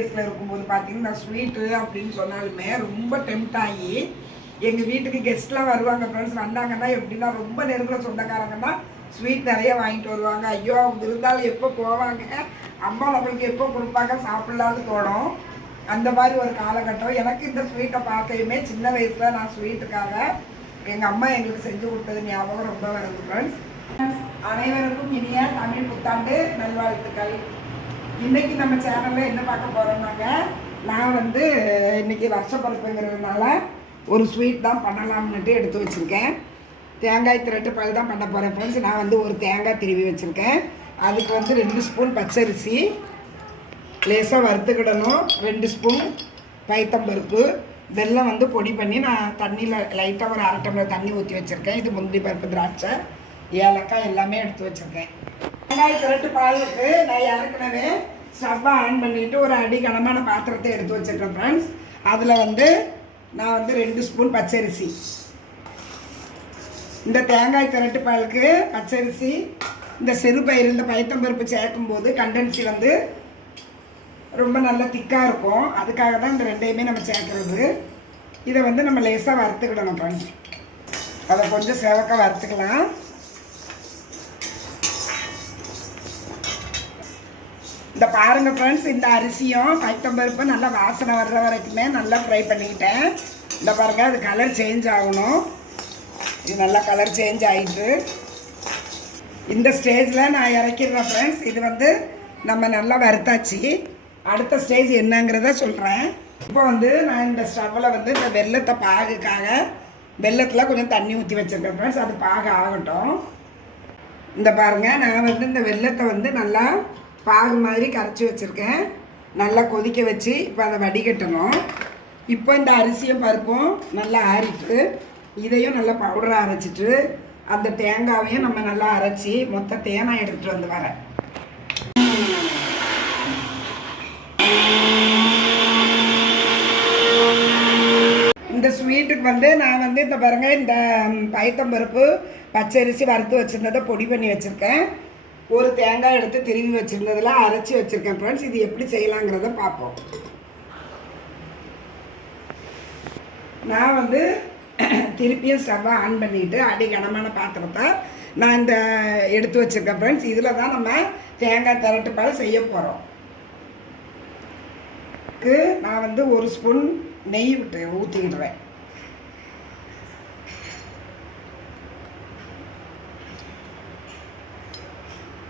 இருக்கும்போது பார்த்தீங்கன்னா ஸ்வீட்டு அப்படின்னு சொன்னாலுமே ரொம்ப டெம்ட் ஆகி எங்கள் வீட்டுக்கு கெஸ்ட்லாம் வருவாங்க. ஃப்ரெண்ட்ஸ் வந்தாங்கன்னா எப்படின்னா ரொம்ப நெருங்கின சொந்தக்காரங்கன்னா ஸ்வீட் நிறைய வாங்கிட்டு வருவாங்க. ஐயோ அவங்க இருந்தாலும் எப்போ போவாங்க, அம்மா நம்மளுக்கு எப்போ கொடுப்பாங்க சாப்பிட்லான்னு தோணும். அந்த மாதிரி ஒரு காலகட்டம். எனக்கு இந்த ஸ்வீட்டை பார்க்கையுமே சின்ன வயசில் நான் ஸ்வீட்டுக்காக எங்கள் அம்மா எங்களுக்கு செஞ்சு கொடுத்தது ஞாபகம் ரொம்ப வருது. ஃப்ரெண்ட்ஸ் அனைவருக்கும் இனிய தமிழ் புத்தாண்டு நல்வாழ்த்துக்கள். இன்றைக்கி நம்ம சேனலில் என்ன பார்க்க போகிறோம்னாங்க, நான் வந்து இன்றைக்கி வருஷப்பிறப்புங்கிறதுனால ஒரு ஸ்வீட் தான் பண்ணலாம்னுட்டு எடுத்து வச்சுருக்கேன். தேங்காய் திரட்டு பால் தான் பண்ண போகிறேன். ஃப்ரெண்ட்ஸ் நான் வந்து ஒரு தேங்காய் திருவி வச்சுருக்கேன். அதுக்கு வந்து 2 ஸ்பூன் பச்சரிசி லேசாக வறுத்துக்கிடணும், 2 ஸ்பூன் பைத்தம்பருப்பு, வெல்லம் வந்து பொடி பண்ணி நான் தண்ணியில் லைட்டாக ஒரு 1/2 டம்ளர் தண்ணி ஊற்றி வச்சுருக்கேன். இது முந்திரி பருப்பு, திராட்சை, ஏலக்காய் எல்லாமே எடுத்து வச்சுருக்கேன். தேங்காய் திரட்டு பாலுக்கு நான் ஏற்கனவே ஸ்டவ்வை ஆன் பண்ணிவிட்டு ஒரு அடி கனமான பாத்திரத்தை எடுத்து வச்சுருக்கேன். ஃப்ரெண்ட்ஸ் அதில் வந்து நான் வந்து 2 ஸ்பூன் பச்சரிசி, இந்த தேங்காய் திரட்டு பாலுக்கு பச்சரிசி, இந்த சிறுபயிறு, இந்த பைத்தம்பருப்பு சேர்க்கும்போது கண்டன்சி வந்து ரொம்ப நல்லா திக்காக இருக்கும். அதுக்காக தான் இந்த ரெண்டையுமே நம்ம சேர்க்குறது. இதை வந்து நம்ம லேசாக வறுத்துக்கிடணும். ஃப்ரெண்ட்ஸ் அதை கொஞ்சம் சேவக்காக வறுத்துக்கலாம். இந்த பாருங்கள் ஃப்ரெண்ட்ஸ், இந்த அரிசியும் பைத்தம்பருப்பு நல்லா வாசனை வர்ற வரைக்குமே நல்லா ஃப்ரை பண்ணிக்கிட்டேன். இந்த பாருங்கள், அது கலர் சேஞ்ச் ஆகணும். இது நல்லா கலர் சேஞ்ச் ஆகிட்டு இந்த ஸ்டேஜில் நான் இறக்கிடுறேன். ஃப்ரெண்ட்ஸ் இது வந்து நம்ம நல்லா வறுத்தாச்சு. அடுத்த ஸ்டேஜ் என்னங்கிறத சொல்கிறேன். இப்போ வந்து நான் இந்த ஸ்டவ்வில் வந்து இந்த வெல்லத்தை பாகுக்காக வெல்லத்தில் கொஞ்சம் தண்ணி ஊற்றி வச்சுருக்கேன். ஃப்ரெண்ட்ஸ் அது பாகு ஆகட்டும். இந்த பாருங்கள், நான் வந்து இந்த வெல்லத்தை வந்து நல்லா பாகு மாதிரி கரைச்சி வச்சுருக்கேன். நல்லா கொதிக்க வச்சு இப்போ அதை வடிகட்டணும். இப்போ இந்த அரிசியும் பருப்பும் நல்லா ஆறிட்டு இதையும் நல்லா பவுடராக அரைச்சிட்டு அந்த தேங்காவையும் நம்ம நல்லா அரைச்சி மொத்த தேங்காய் எடுத்துகிட்டு வந்து வரேன். இந்த ஸ்வீட்டுக்கு வந்து நான் வந்து இந்த பாருங்க, இந்த பைத்தம்பருப்பு பச்சரிசி வறுத்து வச்சுருந்ததை பொடி பண்ணி வச்சுருக்கேன். ஒரு தேங்காய் எடுத்து திரும்பி வச்சுருந்ததில் அரைச்சி வச்சுருக்கேன். ஃப்ரெண்ட்ஸ் இது எப்படி செய்யலாங்கிறத பார்ப்போம். நான் வந்து திருப்பியும் ஸ்டவ்வை ஆன் பண்ணிவிட்டு அடி கனமான பாத்திரத்தை நான் இந்த எடுத்து வச்சுருக்கேன். ஃப்ரெண்ட்ஸ் இதில் தான் நம்ம தேங்காய் திரட்டு பால் செய்ய போகிறோம். நான் வந்து 1 ஸ்பூன் நெய் விட்டு ஊற்றிக்கிடுவேன்.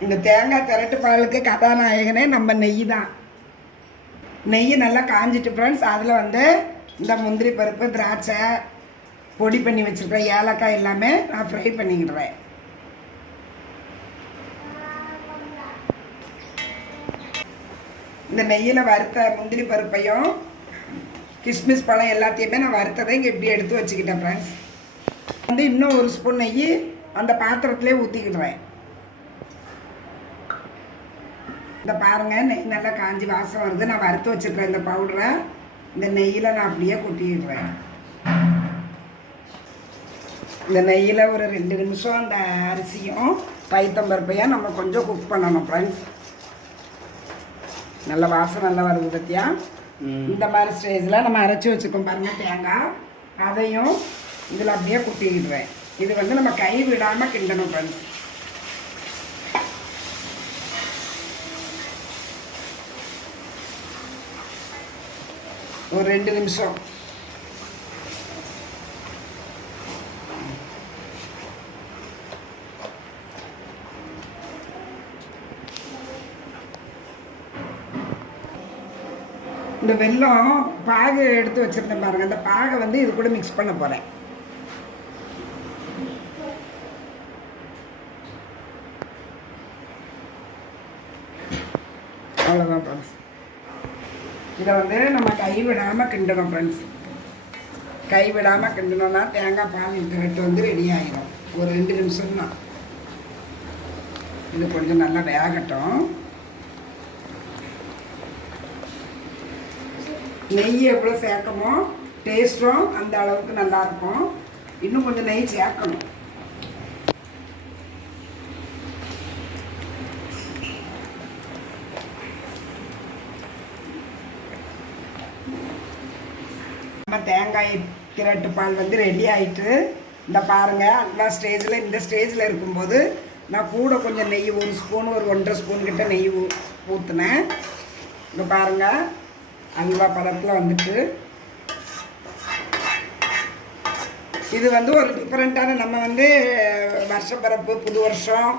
இந்த தேங்காய் திரட்டு பாலுக்கு கதாநாயகனே நம்ம நெய் தான். நெய் நல்லா காஞ்சிட்டு ஃப்ரெண்ட்ஸ் அதில் வந்து இந்த முந்திரி பருப்பு, திராட்சை, பொடி பண்ணி வச்சுருக்கேன், ஏலக்காய் எல்லாமே நான் ஃப்ரை பண்ணிக்கிடுவேன். இந்த நெய்யில் வறுத்த முந்திரி பருப்பையும் கிஸ்மிஸ் பழம் எல்லாத்தையுமே நான் வறுத்ததை இங்கே இப்படி எடுத்து வச்சுக்கிட்டேன். ஃப்ரெண்ட்ஸ் வந்து இன்னும் 1 ஸ்பூன் நெய் அந்த பாத்திரத்துலேயே ஊற்றிக்கிடுவேன். இந்த பாருங்கள், நெய் நல்லா காஞ்சி வாசம் வருது. நான் வறுத்து வச்சுருக்கேன் இந்த பவுடரை இந்த நெய்யில் நான் அப்படியே கொட்டிடுறேன். இந்த நெய்யில் ஒரு 2 நிமிஷம் அந்த அரிசியும் பைத்தம்பருப்பையும் நம்ம கொஞ்சம் குக் பண்ணணும். ஃப்ரெண்ட்ஸ் நல்ல வாசம் நல்லா வருது பற்றியா. இந்த மாதிரி ஸ்டேஜில் நம்ம அரைச்சி வச்சுக்கோம் பாருங்கள் தேங்காய், அதையும் இதில் அப்படியே கொட்டிடுவேன். இது வந்து நம்ம கை விடாமல் கிண்டணும். ஃப்ரெண்ட்ஸ் ஒரு 2 நிமிஷம். இந்த வெல்லம் பாகு எடுத்து வச்சுருந்தேன் பாருங்கள், அந்த பாகை வந்து இது கூட மிக்ஸ் பண்ண போகிறேன். அவ்வளோதான் ஃப்ரெண்ட்ஸ். இதை வந்து நம்ம கைவிடாமல் கிண்டணும். ஃப்ரெண்ட்ஸ் கைவிடாமல் கிண்டணும்னா தேங்காய் பால் திரட்டு வந்து ரெடி ஆகிடும். ஒரு 2 நிமிஷம் தான். இது கொஞ்சம் நல்லா வேகட்டும். நெய் எவ்வளோ சேர்க்கமோ டேஸ்ட்டும் அந்த அளவுக்கு நல்லாயிருக்கும். இன்னும் கொஞ்சம் நெய் சேர்க்கணும். நம்ம தேங்காய் திரட்டு பால் வந்து ரெடி ஆகிட்டு இந்த பாருங்கள் அல்வா ஸ்டேஜில் இந்த ஸ்டேஜில் இருக்கும்போது நான் கூட கொஞ்சம் நெய் 1 ஸ்பூன் ஒரு 1.5 ஸ்பூன் கிட்ட நெய் ஊற்றுனேன். இங்கே பாருங்கள் அல்வா பதத்தில் வந்துட்டு இது வந்து ஒரு டிஃப்ரெண்ட்டான நம்ம வந்து வருஷப்பிறப்பு புது வருஷம்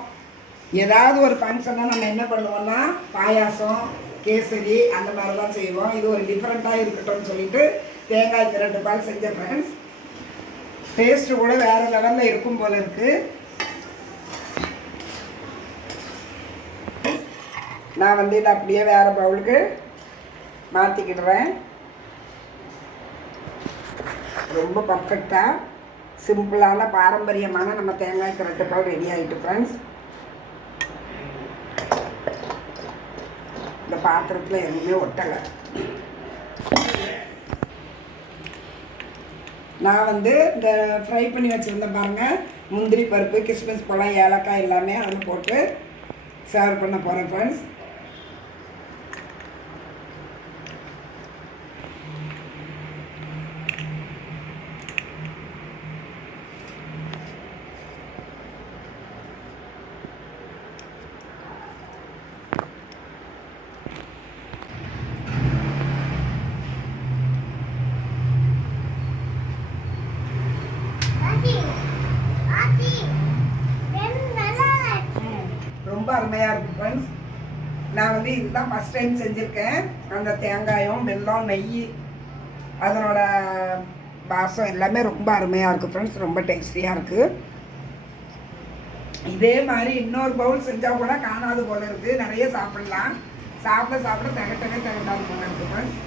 ஏதாவது ஒரு ஃபங்க்ஷனாக நம்ம என்ன பண்ணுவோம்னா பாயாசம் கேசரி அந்த மாதிரி தான் செய்வோம். இது ஒரு டிஃப்ரெண்ட்டாக இருக்கட்டும்னு சொல்லிட்டு தேங்காய் திரட்டு பால் செஞ்ச ஃப்ரெண்ட்ஸ். டேஸ்ட்டு கூட வேறு லெவலில் இருக்கும் போல் இருக்குது. நான் வந்து இதை அப்படியே வேறு பவுலுக்கு மாற்றிக்கிடுறேன். ரொம்ப பர்ஃபெக்டாக சிம்பிளான பாரம்பரியமான நம்ம தேங்காய் திரட்டு பால் ரெடி ஆகிட்டு ஃப்ரெண்ட்ஸ். இந்த பாத்திரத்தில் எதுவுமே ஒட்டலை. நான் வந்து இந்த ஃப்ரை பண்ணி வச்சுருந்தேன் பாருங்கள் முந்திரி பருப்பு கிஸ்மிஸ் பழம் ஏலக்காய் எல்லாமே அதில் போட்டு சர்வ் பண்ண போகிறேன் ஃப்ரெண்ட்ஸ். ரொம்ப அருமையாக இருக்குது ஃப்ரெண்ட்ஸ். நான் வந்து இதுதான் ஃபஸ்ட் டைம் செஞ்சுருக்கேன். அந்த தேங்காயம் வெல்லம் நெய் அதனோட வாசம் எல்லாமே ரொம்ப அருமையாக இருக்குது ஃப்ரெண்ட்ஸ். ரொம்ப டேஸ்டியாக இருக்குது. இதே மாதிரி இன்னொரு பவுல் செஞ்சால் கூட காணாது போல் இருக்குது. நிறைய சாப்பிட்லாம். சாப்பிட திகட்டாது போல இருக்குது ஃப்ரெண்ட்ஸ்.